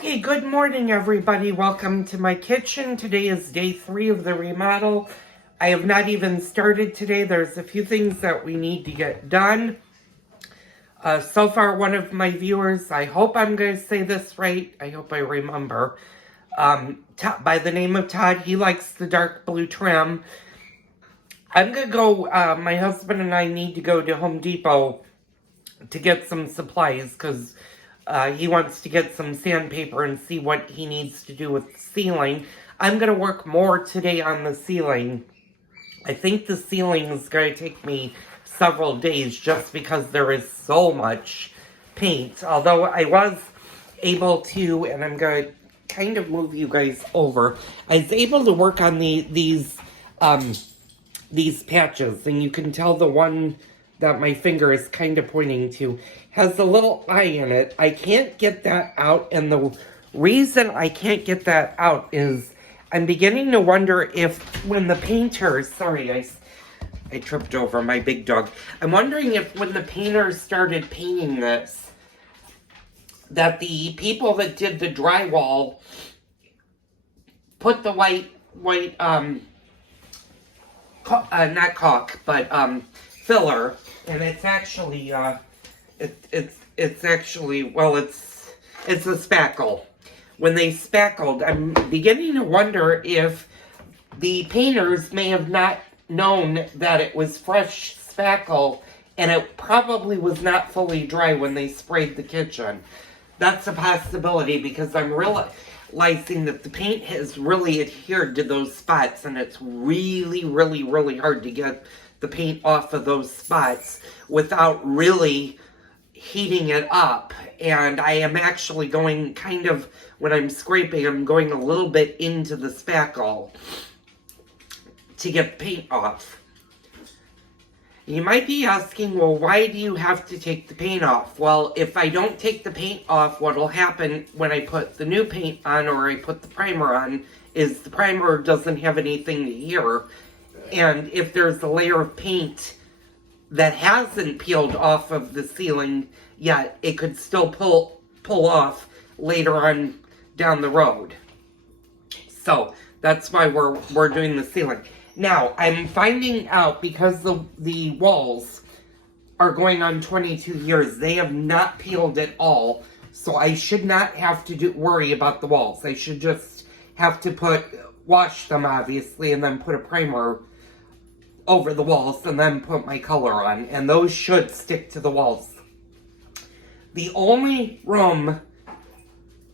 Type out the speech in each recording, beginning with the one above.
Okay, good morning, everybody. Welcome to my kitchen. Today is day 3 of the remodel. I have not even started today. There's a few things that we need to get done. So far, one of my viewers, I hope I'm going to say this right. I hope I remember. By the name of Todd, he likes the dark blue trim. I'm going to go, my husband and I need to go to Home Depot to get some supplies because he wants to get some sandpaper and see what he needs to do with the ceiling. I'm going to work more today on the ceiling. I think the ceiling is going to take me several days just because there is so much paint. Although I was able to, and I'm going to kind of move you guys over, I was able to work on these patches, and you can tell the one that my finger is kind of pointing to has a little eye in it. I can't get that out, and the reason I can't get that out is I'm beginning to wonder if when the painters, sorry, I tripped over my big dog. I'm wondering if when the painters started painting this, that the people that did the drywall put the white not caulk, but filler, and it's actually it's actually, well, it's a spackle. When they spackled, I'm beginning to wonder if the painters may have not known that it was fresh spackle, and it probably was not fully dry when they sprayed the kitchen. That's a possibility because I'm realizing that the paint has really adhered to those spots, and it's really, really, really hard to get the paint off of those spots without really heating it up. And I am actually going kind of, when I'm scraping, I'm going a little bit into the spackle to get the paint off. You might be asking, well, why do you have to take the paint off? Well, if I don't take the paint off, what will happen when I put the new paint on or I put the primer on is the primer doesn't have anything to adhere. And if there's a layer of paint that hasn't peeled off of the ceiling yet, it could still pull off later on down the road. So that's why we're doing the ceiling. Now, I'm finding out because the walls are going on 22 years, they have not peeled at all, so I should not have to worry about the walls. I should just have to wash them, obviously, and then put a primer over the walls, and then put my color on, and those should stick to the walls. The only room,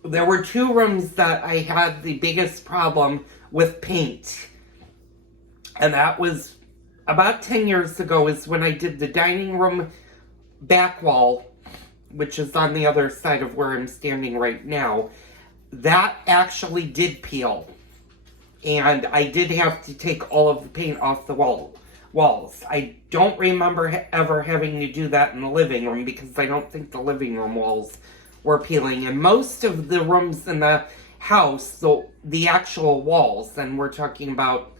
there were 2 rooms that I had the biggest problem with paint. And that was about 10 years ago is when I did the dining room back wall, which is on the other side of where I'm standing right now. That actually did peel. And I did have to take all of the paint off the walls. I don't remember ever having to do that in the living room because I don't think the living room walls were peeling. And most of the rooms in the house, so the actual walls, and we're talking about,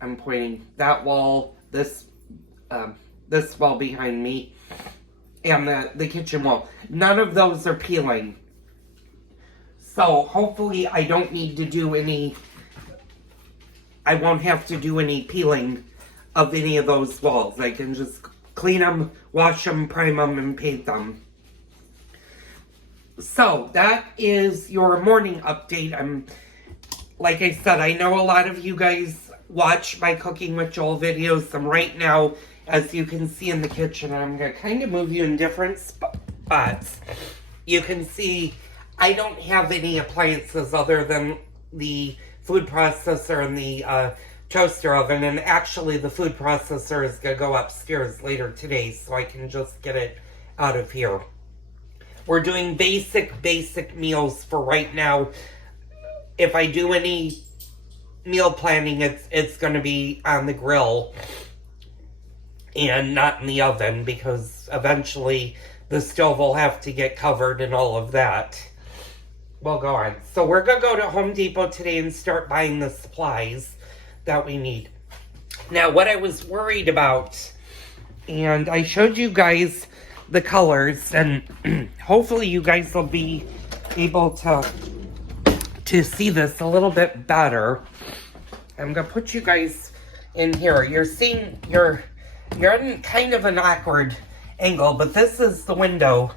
I'm pointing that wall, this wall behind me, and the kitchen wall. None of those are peeling. So hopefully I don't need to do I won't have to do any peeling of any of those walls. I can just clean them, wash them, prime them, and paint them. So that is your morning update. Like I said, I know a lot of you guys watch my Cooking with Joel videos. I'm right now, as you can see, in the kitchen, and I'm going to kind of move you in different spots. You can see I don't have any appliances other than the food processor and the toaster oven, and actually the food processor is going to go upstairs later today, so I can just get it out of here. We're doing basic meals for right now. If I do any meal planning, it's going to be on the grill and not in the oven because eventually the stove will have to get covered and all of that. We'll go on. So we're going to go to Home Depot today and start buying the supplies that we need. Now, what I was worried about, and I showed you guys the colors, and hopefully you guys will be able to see this a little bit better, I'm gonna put you guys in here. You're in kind of an awkward angle, but this is the window.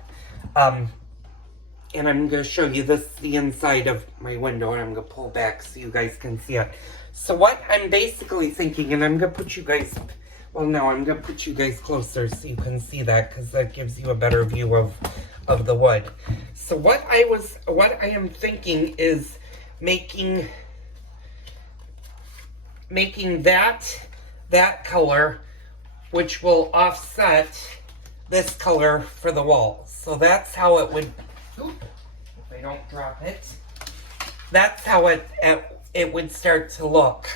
And I'm going to show you this, the inside of my window, and I'm going to pull back so you guys can see it. So what I'm basically thinking, and I'm going to put you guys, well, no, I'm going to put you guys closer so you can see that, because that gives you a better view of the wood. So what I am thinking is making that color, which will offset this color for the wall. So that's how it would, if I don't drop it, that's how it would start to look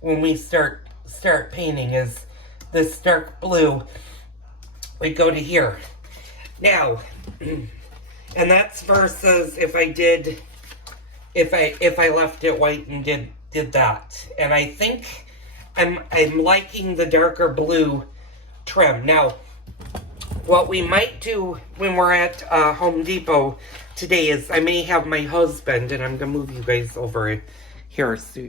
when we start painting, is this dark blue would go to here. Now, and that's versus if I left it white and did that. And I think I'm liking the darker blue trim. Now, what we might do when we're at Home Depot today is I may have my husband, and I'm going to move you guys over here so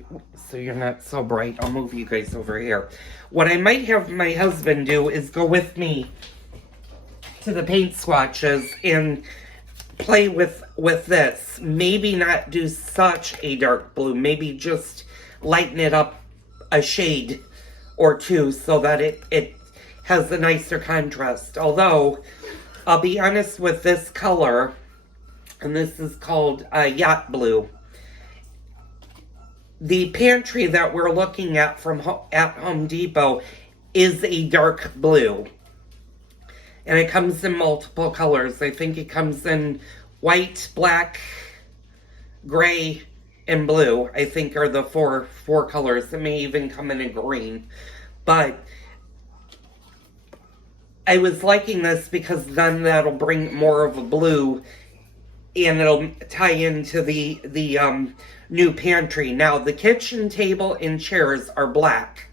you're not so bright. I'll move you guys over here. What I might have my husband do is go with me to the paint swatches and play with this. Maybe not do such a dark blue. Maybe just lighten it up a shade or two so that it has a nicer contrast. Although, I'll be honest with this color, and this is called Yacht Blue. The pantry that we're looking at at Home Depot is a dark blue. And it comes in multiple colors. I think it comes in white, black, gray, and blue. I think are the four colors. It may even come in a green. But I was liking this because then that'll bring more of a blue and it'll tie into the new pantry. Now, the kitchen table and chairs are black.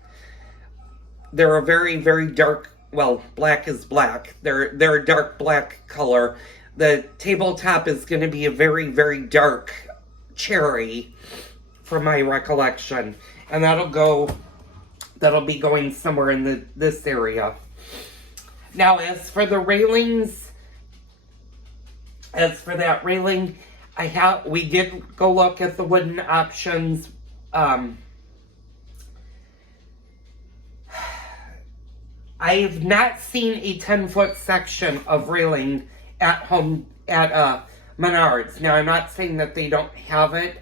They're a very, very dark, well, black is black. They're a dark black color. The tabletop is going to be a very, very dark cherry from my recollection. And that'll be going somewhere in this area. Now, as for the railings, that railing, we did go look at the wooden options. I have not seen a 10-foot section of railing at Menards. Now, I'm not saying that they don't have it.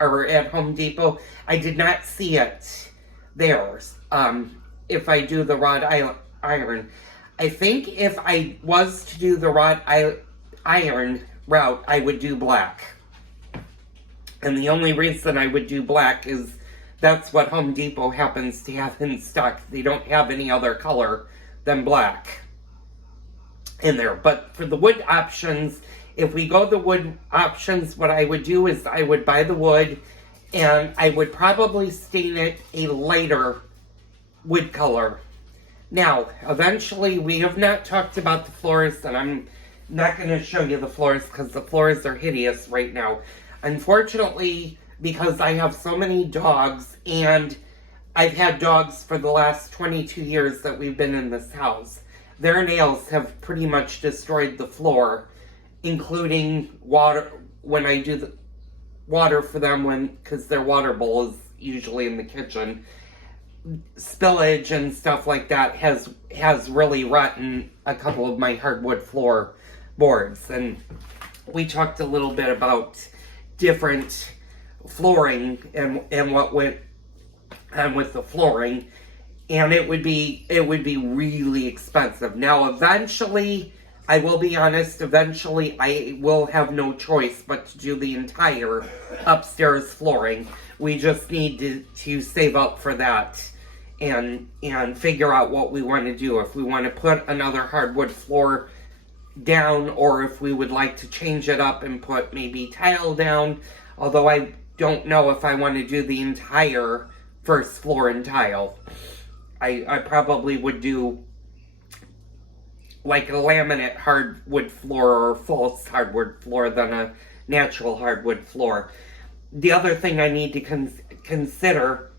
Or at Home Depot. I did not see it there. If I do the wrought iron. I think if I was to do the wrought iron route, I would do black. And the only reason I would do black is that's what Home Depot happens to have in stock. They don't have any other color than black in there. But for the wood options, if we go the wood options, what I would do is I would buy the wood and I would probably stain it a lighter wood color. Now, eventually, we have not talked about the floors, and I'm not going to show you the floors because the floors are hideous right now. Unfortunately, because I have so many dogs, and I've had dogs for the last 22 years that we've been in this house, their nails have pretty much destroyed the floor, including water, when I do the water for them, because their water bowl is usually in the kitchen. Spillage and stuff like that has really rotten a couple of my hardwood floor boards. And we talked a little bit about different flooring and what went on with the flooring, and it would be really expensive. Now, eventually, I will be honest, eventually I will have no choice but to do the entire upstairs flooring. We just need to save up for that and figure out what we want to do. If we want to put another hardwood floor down, or if we would like to change it up and put maybe tile down. Although I don't know if I want to do the entire first floor in tile. I probably would do like a laminate hardwood floor or false hardwood floor than a natural hardwood floor. The other thing I need to consider,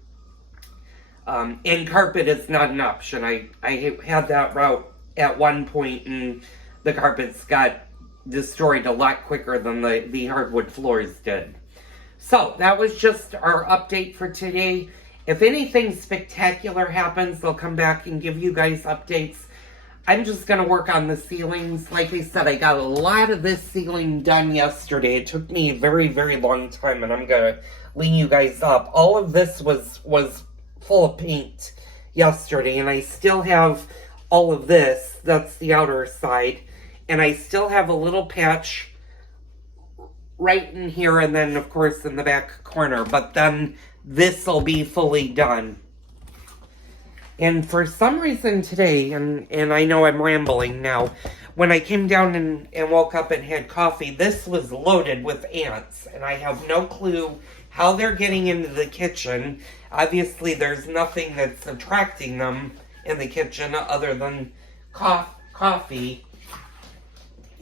and carpet is not an option. I had that route at one point, and the carpets got destroyed a lot quicker than the hardwood floors did. So that was just our update for today. If anything spectacular happens, they'll come back and give you guys updates. I'm just going to work on the ceilings. Like I said, I got a lot of this ceiling done yesterday. It took me a very, very long time, and I'm going to lean you guys up. All of this was full of paint yesterday, and I still have all of this. That's the outer side. And I still have a little patch right in here, and then, of course, in the back corner. But then this will be fully done. And for some reason today, and I know I'm rambling now, when I came down and woke up and had coffee, this was loaded with ants. And I have no clue how they're getting into the kitchen. Obviously, there's nothing that's attracting them in the kitchen other than coffee.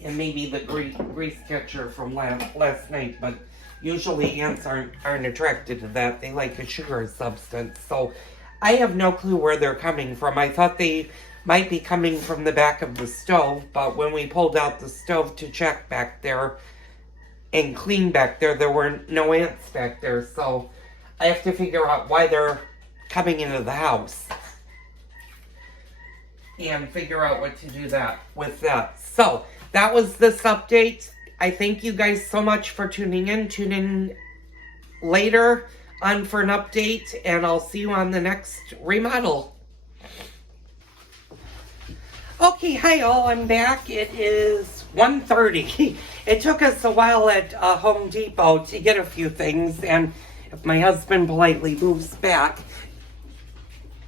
And maybe the grease catcher from last night. But usually ants aren't attracted to that. They like a sugar substance. So I have no clue where they're coming from. I thought they might be coming from the back of the stove, but when we pulled out the stove to check back there and clean back there, there were no ants back there. So I have to figure out why they're coming into the house and figure out what to do with that. So that was this update. I thank you guys so much for tuning in. Tune in later on for an update, and I'll see you on the next remodel. Okay, hi all, I'm back. It is 1:30. It took us a while at Home Depot to get a few things, and if my husband politely moves back,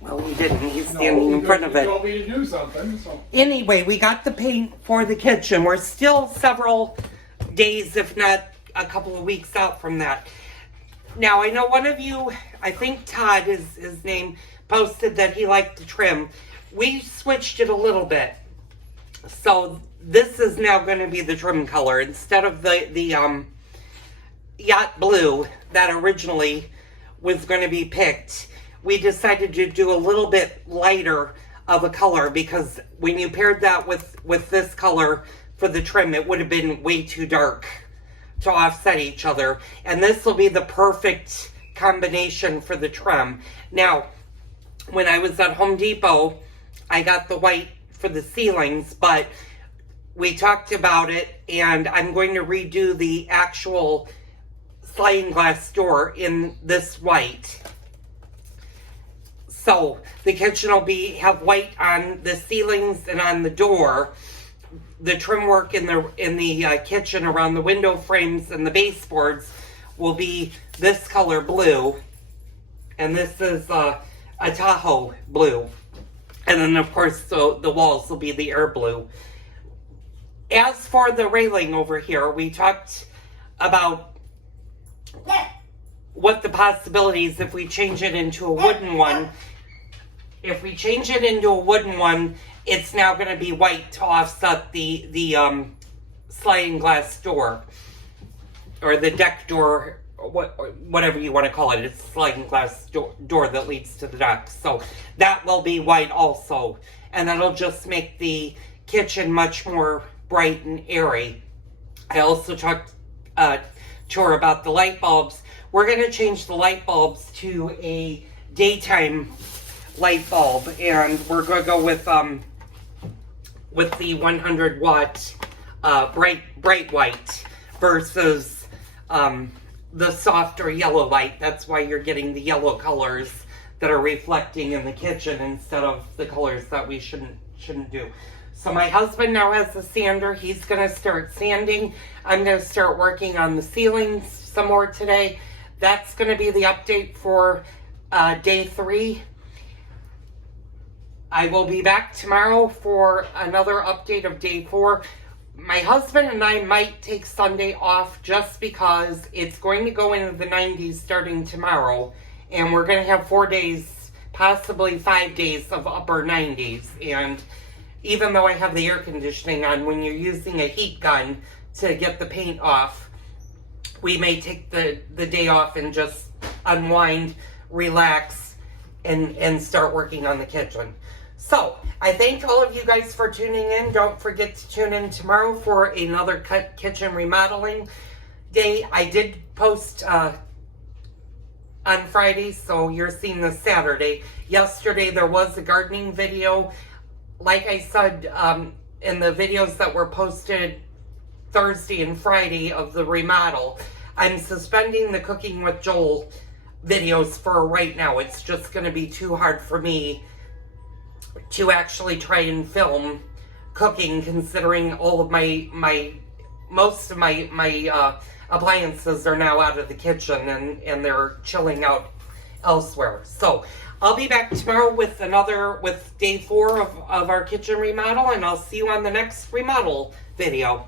well, he didn't. He's standing in front of it. You told me to do something, so. Anyway, we got the paint for the kitchen. We're still several days, if not a couple of weeks out from that. Now, I know one of you, I think Todd is his name, posted that he liked the trim. We switched it a little bit. So this is now going to be the trim color. Instead of the yacht blue that originally was going to be picked, we decided to do a little bit lighter of a color, because when you paired that with this color for the trim, it would have been way too dark to offset each other, and this will be the perfect combination for the trim. Now, when I was at Home Depot, I got the white for the ceilings, but we talked about it, and I'm going to redo the actual sliding glass door in this white. So the kitchen will have white on the ceilings and on the door. The trim work in the kitchen around the window frames and the baseboards will be this color blue, and this is a Tahoe blue, and then of course the walls will be the air blue. As for the railing over here, we talked about what the possibilities if we change it into a wooden one. If we change it into a wooden one, it's now going to be white to offset the sliding glass door, or the deck door, whatever you want to call it. It's a sliding glass door that leads to the deck. So that will be white also, and that'll just make the kitchen much more bright and airy. I also talked to her about the light bulbs. We're going to change the light bulbs to a daytime light bulb, and we're going to go with the 100 watt bright white versus the softer yellow light. That's why you're getting the yellow colors that are reflecting in the kitchen instead of the colors that we shouldn't do. So my husband now has a sander. He's going to start sanding. I'm going to start working on the ceilings some more today. That's going to be the update for day 3. I will be back tomorrow for another update of day 4. My husband and I might take Sunday off just because it's going to go into the 90s starting tomorrow. And we're going to have 4 days, possibly 5 days of upper 90s. And, even though I have the air conditioning on, when you're using a heat gun to get the paint off, we may take the day off and just unwind, relax, and start working on the kitchen. So, I thank all of you guys for tuning in. Don't forget to tune in tomorrow for another kitchen remodeling day. I did post on Friday, so you're seeing this Saturday. Yesterday there was a gardening video. Like I said, in the videos that were posted Thursday and Friday of the remodel, I'm suspending the Cooking with Joel videos for right now. It's just going to be too hard for me to actually try and film cooking, considering all of most of my appliances are now out of the kitchen and they're chilling out elsewhere. So I'll be back tomorrow with day 4 of our kitchen remodel, and I'll see you on the next remodel video.